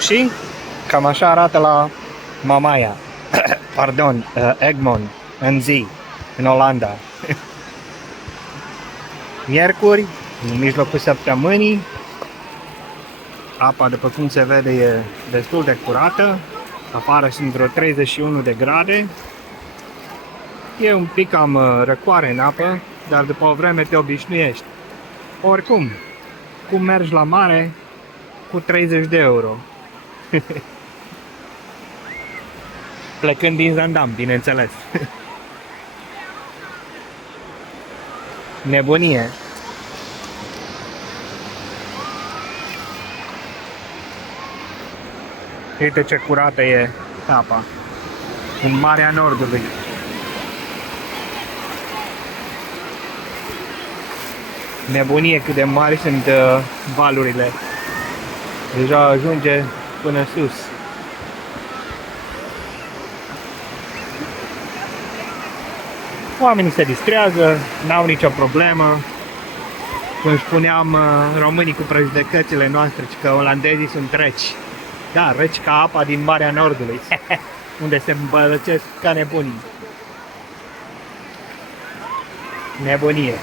Și cam așa arată la Mamaia, pardon, Egmond, în zi, în Olanda. Miercuri, în mijlocul săptămânii, apa, după cum se vede, e destul de curată. Afară sunt vreo 31 de grade. E un pic cam răcoare în apă, dar după o vreme te obișnuiești. Oricum, cum mergi la mare cu 30 de euro? Plecând din Zaandam, bineînțeles. Nebunie. Uite ce curată e apa în Marea Nordului. Nebunie cât de mari sunt valurile. Deja ajunge până sus. Oamenii se distrează, n-au nicio problemă. Când spuneam românii cu prejudecățile noastre, că olandezii sunt reci. Da, reci ca apa din Marea Nordului, unde se îmbălăcesc ca nebunii. Nebunie.